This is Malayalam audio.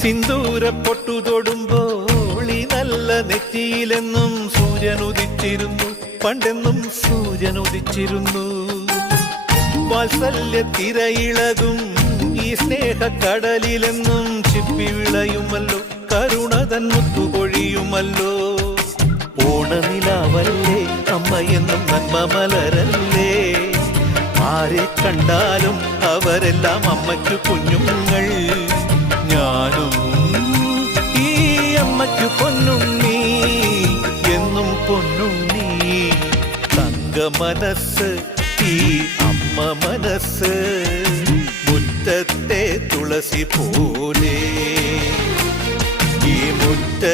സിന്ദൂര പൊട്ടു തൊടുമ്പോൾ ഈ നല്ല നെറ്റിയിലെന്നും സൂര്യൻ ഉദിച്ചിരുന്നു, പണ്ടെന്നും സൂര്യൻ ഉദിച്ചിരുന്നു. വാത്സല്യ തിരയിളകും ഈ സ്നേഹക്കടലിലെന്നും ചിപ്പി വിളയുമല്ലോ, കരുണതൻ മുത്തുപൊഴിയുമല്ലോ. ഓണനിലാവല്ലേ അമ്മയെന്നും നന്മ മലരല്ലേ, ആരെ കണ്ടാലും അവരെല്ലാം അമ്മയ്ക്കു കുഞ്ഞുങ്ങൾ. ഞാനും ഈ അമ്മയ്ക്കു പൊന്നുണ്ണി, എന്നും പൊന്നുണ്ണി. തങ്ക മനസ്സ് ഈ അമ്മ മനസ്സ്, മുറ്റത്തെ തുളസി പോലെ ഈ മുറ്റ